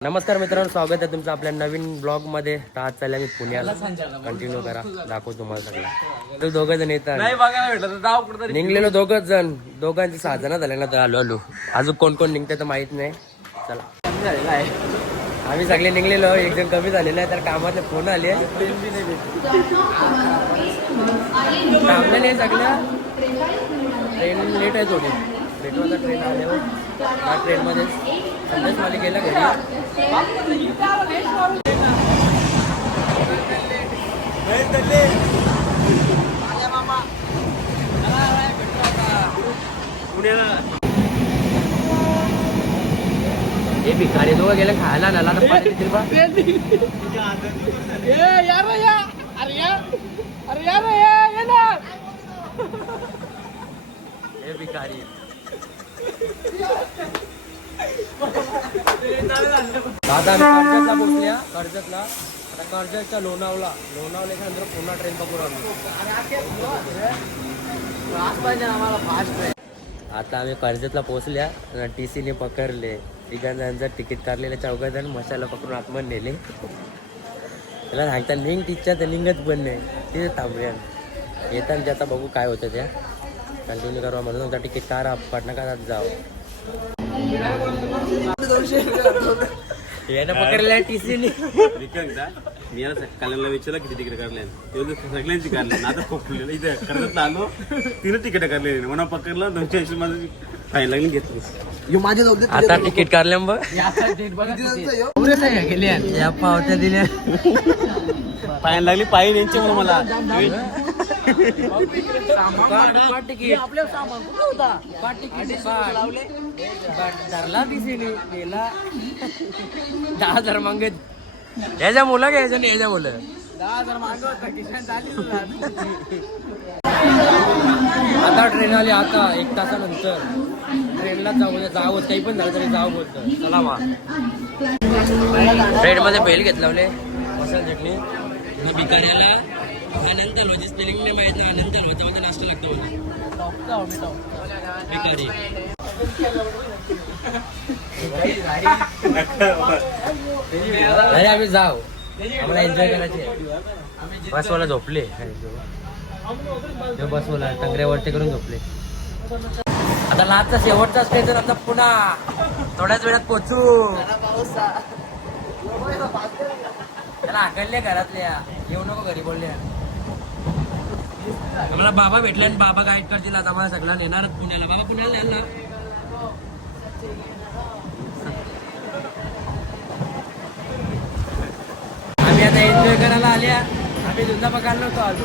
नमस्कार मित्रांनो स्वागत आहे तुमचं आपल्या नवीन ब्लॉगमध्ये तर आज चालल्या मी पुण्याला. कंटिन्यू करा. दाखवतो तुम्हाला सगळं. तर दोघं जण येतात. निघलेलो दोघच जण. दोघांची सहा जण झाले ना तर आलो आलो. अजून कोण कोण निघते तर माहीत नाही. चला. आम्ही सगळे निघलेलो. एक जण कमी झालेला आहे तर कामातले फोन आले. थांबले नाही सगळ्या ट्रेन लेट आहे थोडी. भेटू आता ट्रेन आल्यावर त्या ट्रेनमध्ये संदेश मला गेला घरी. हे भिकारी दोघं गेले खायला नाला तर पाणी देतील बा. हे भिकारी. दादा आम्ही कर्जतला पोहोचल्या कर्जतला. आता कर्जतच्या लोणावला. लोणावल्याच्या नंतर पुन्हा ट्रेन पकडू आम्ही. आता आम्ही कर्जतला पोहोचल्या टी सीने पकडले. तिघांचं तिकीट काढलेले चौघा जण मसाला पकडून आतमध्ये नेले. त्याला सांगता लिंक टीचर तर लिंगच पण नाही तिथे थांबूया. येताना त्याचा बघू काय होतं त्या कंटिन्यू करा म्हणून तुमचा तिकीट काढा पाटणा का जाऊ. यानं पकडलेल्या टी सीने मी याला कल्याणला विचारलं किती तिकीट काढले सगळ्यांची काढले आता खोकलेलं इथे करत आलो. तिने तिकीट काढले म्हणा पकडलं दोनशे ऐंशी माझं फाईन लागली घेतली. आता तिकीट काढल्या बघ या. पावत्या दिल्या. फाईन लागली पायी यांची म्हणून मला. धरला दिसेने गेला दहा हजार मागत याच्या मुलं का याच्या याच्या मुलं आता ट्रेन आली आता एक तासानंतर ट्रेनला जाऊ जावं काही पण झालं तरी जावं बोलतं चला मा. ट्रेन मध्ये बेल मसाला चटणी भिकाऱ्याला अनंत लोजी स्पेलिंग नाही माहीत नाही अनंत लोजा मध्ये नाश्ता लागतो भिकारी. अरे आम्ही जाऊ. आम्हाला एन्जॉय करायचे बसवाला झोपले. बसवाला टंगऱ्यावरती करून झोपले. आता लास्टचा शेवटचा स्टेशन आता पुन्हा. थोड्याच वेळात पोचू त्याला घरातल्या. येऊ नको घरी बोलल्या. आम्हाला बाबा भेटले आणि बाबा गाईड करतील. आता आम्हाला सगळ्या नेणारच पुण्याला. बाबा पुण्याला न्याल ना आम्ही आता एन्जॉय करायला आल्या. आम्ही धुंदा बघायला नव्हतो आलो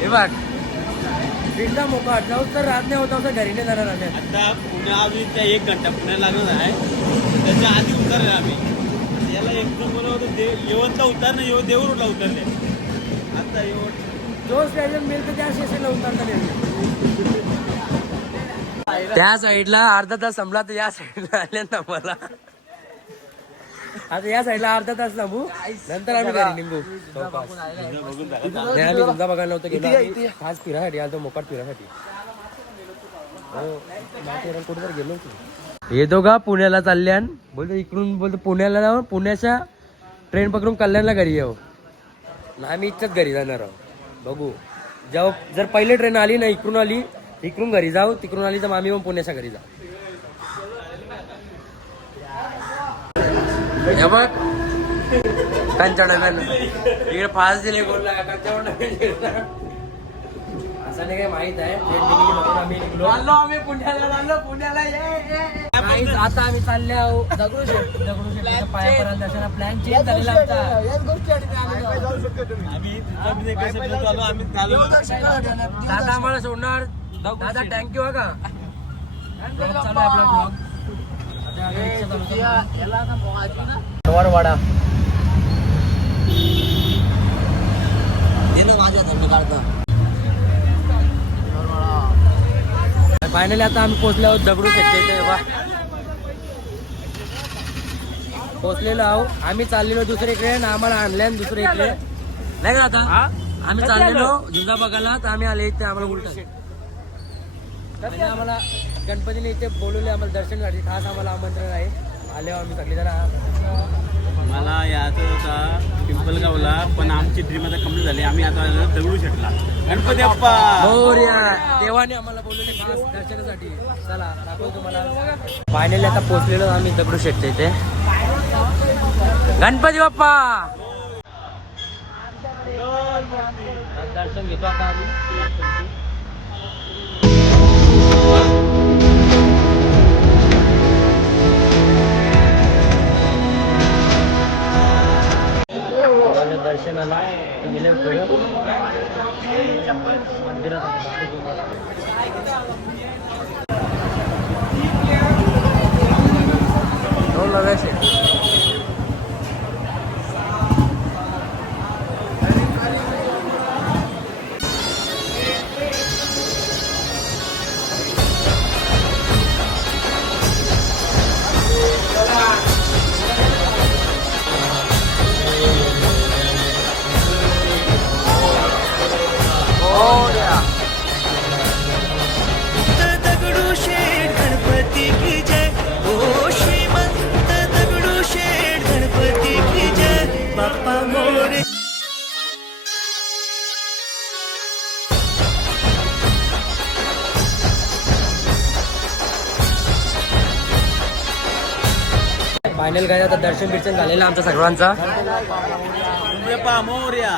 हे बघ. बिंदा मोका. जाऊ तर रात नाही होता असं घरी नाही जाणार आम्ही. आता पुण्या आम्ही त्या एक घंटा पुण्याला लागणार आहे. त्याच्या आधी उतरले आम्ही. याला एकदम बरं होतं. दे येवतला उतरलं येव देऊरला उतरले आता येवत जो स्टेशन मिळतं त्या स्टेशनला उतरता नाही. त्या साईडला अर्धा तास संपला तर या साईडला आले ना मला. आता या साईडला अर्धा तास थांबू. नंतर आम्ही घरी निघू. नाही, आम्ही तुमचा बघायला नव्हतं गेलो. आम्ही खास फिरासाठी आलो मोकाट फिरासाठी हो माथेरान कुठेतरी गेलो होतो. हे दोघा पुण्याला चालल्यान. बोलतो इकडून बोलतो पुण्याला जाऊ पुण्याच्या ट्रेन पकडून कल्याणला घरी येऊ. नाही आम्ही इच्छाच घरी जाणार आहोत बघू. जेव्हा जर पहिली ट्रेन आली ना इकडून आली इकडून घरी जाऊ तिकडून आली तर मग आम्ही मग पुण्याच्या घरी जाऊ. बघ. कंचन इकडे फास्ट दिले बोलला कंचावंड असं नाही काय माहीत आहे ट्रेन निघली म्हणून आम्ही निघलो. आम्ही पुण्याला आलो पुण्याला काहीच आता आम्ही चालले आहो. दगडूशेठ दगडूशेठच्या पायापर्यंत दर्शना प्लॅन चेंज झालेला आमचा. दादा आम्हाला सोडणार. दादा थँक्यू का चालू आपला ब्लॉग वाडा फायनली आता आम्ही पोहोचलो आहोत दगडू इथे बघा पोहोचलेलो आहो. आम्ही चाललेलो दुसरीकडे आणि आम्हाला आणल्या दुसरीकडे. नाही का आता आम्ही चाललेलो झुंजा बघायला तर आम्ही आले इथे आम्हाला उलट. आणि आम्हाला गणपतीने इथे बोलवले आम्हाला दर्शनासाठी खास आम्हाला आमंत्रण आहे. आल्यावर आम्ही सगळे जण मला यायचं होता पिंपलगावला पण आमची ड्रीम आता कंप्लीट झाली. आम्ही आता दगडू शेटला. गणपती बाप्पा मोरया देवाने आम्हाला बोलवले खास दर्शनासाठी. चला दाखवतो तुम्हाला. फायनली आता पोहोचलेलो आम्ही दगडू शेटच्या इथे. गणपती बाप्पा! दर्शन घेतो आता आम्ही. आम्ही दर्शनाला गेले पुढं फायनल काय आता दर्शन बिर्शन झालेलं आमच्या सर्वांचा मोर्या.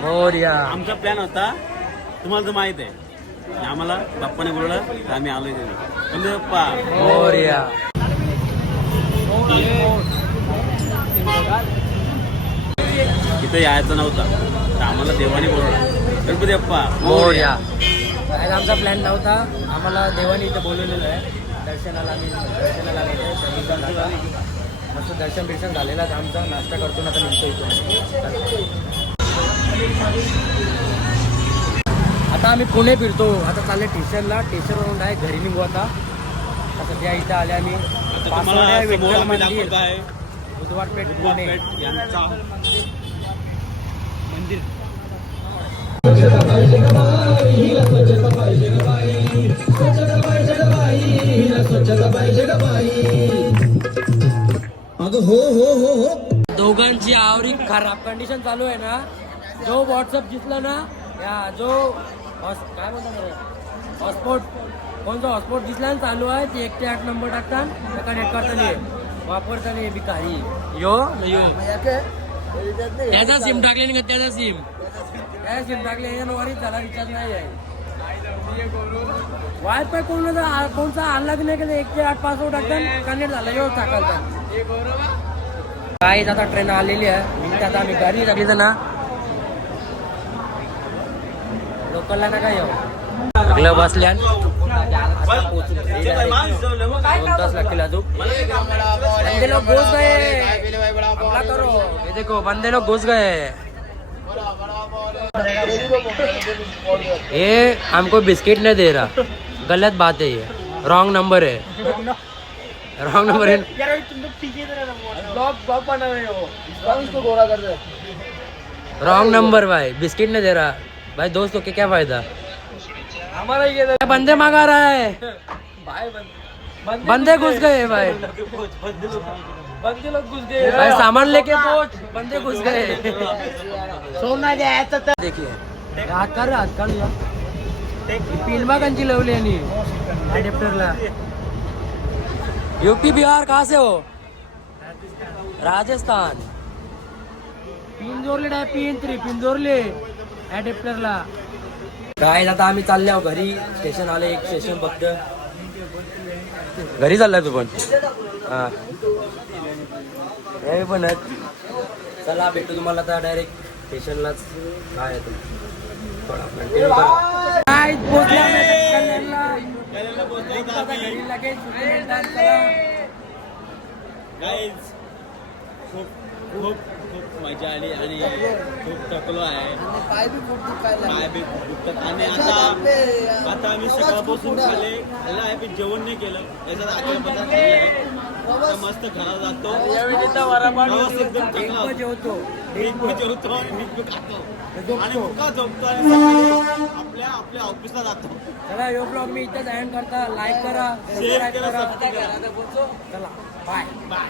मोरया. आमचा प्लॅन होता तुम्हाला तर माहीत आहे. आम्हाला बाप्पाने बोलवलं आम्ही आलोय बाप्पा मोरया. तिथं यायचं नव्हतं. तर आम्हाला देवाने बोलवलं. गणपती बाप्पा मोरया. आमचा प्लॅन नव्हता. आम्हाला देवाने इथे बोलवलेलं आहे. दर्शनाला आम्ही दर्शनाला आलेलो आहे. सगळीजण आता मस्त दर्शन बिर्शन झालेलं आहे आमचा नाश्ता करतो ना आता निघतो इथून. आता आम्ही पुणे फिरतो. आता चालले स्टेशनला. स्टेशनवरून आहे घरी निघू आता. आता सध्या इथं आले आम्ही. बुधवारपेठ यांचा मंदिर दोघांची आवरी खराब कंडिशन चालू आहे ना. जो व्हॉट्सअप दिसला ना या जो काय म्हणतात हॉटस्पॉट कोणता हॉटस्पॉट दिसला ना चालू आहे ते एकटे आठ नंबर टाकतात कनेक्ट करताना वापरताना हे. भिकारी यो यो त्याचा सिम टाकले नाही का त्याचा सिम त्या सिम टाकले यानं झाला रिचार्ज नाही आहे. वायफाय कोणाचा कोणचा आणला की नाही का ते एकशे आठ पासवर्ड टाकतात कनेक्ट झाला यो टाकतात. काय आता ट्रेन आलेली आहे. आता आम्ही गाडी लागली ना लोकलला ना काय येऊ. सगळं बसल्या बंदे लोग घुस गए. बंदे लोग घुस गए. ये हमको बिस्किट नहीं दे रहा। गलत बात है ये। रॉन्ग नंबर है। रॉन्ग नंबर है। रॉन्ग नंबर भाई। बिस्किट नहीं दे रहा। भाई दोस्तों के क्या फ़ायदा? हमारा ही बंदे मंगा रहा है। बंदे घुस गए भाई। बंदे घुस गए भाई सामान लेके पहुंच बंदे घुस गए. सोना देखिए हात कर हात कर या. पिलमा कंची लावली आणि अडॅप्टरला यूपी बिहार कहाँ से हो? राजस्थान. पिंजोरले डाय पिन तरी पिंजोरले ऍडेप्टरला काय आता आम्ही चालले आहो घरी. स्टेशन आले एक स्टेशन फक्त घरी चाललाय तू पण? हा. हे पण आहेत. चला भेटू तुम्हाला आता डायरेक्ट स्टेशनलाच काय आहे तुम्ही थोडा खूप खूप खूप मजा आली आणि खूप थकलो आहे. पाय बी खूप दुखतात. आणि आता आता आम्ही सकाळपासून खाल्ले खाल्लं आहे. पण जेवण नाही केलं. याच्यात अकरा पदार्थ आहे. आता मस्त घरात जातो. प्रवास एकदम चांगला होता. जेवतो. बी आणि बी खातो. आणि झोपतो. आपल्या आपल्या ऑफिसला जातो. चला यो ब्लॉग मी करता. लाईक करा शेअर करा. चला बाय बाय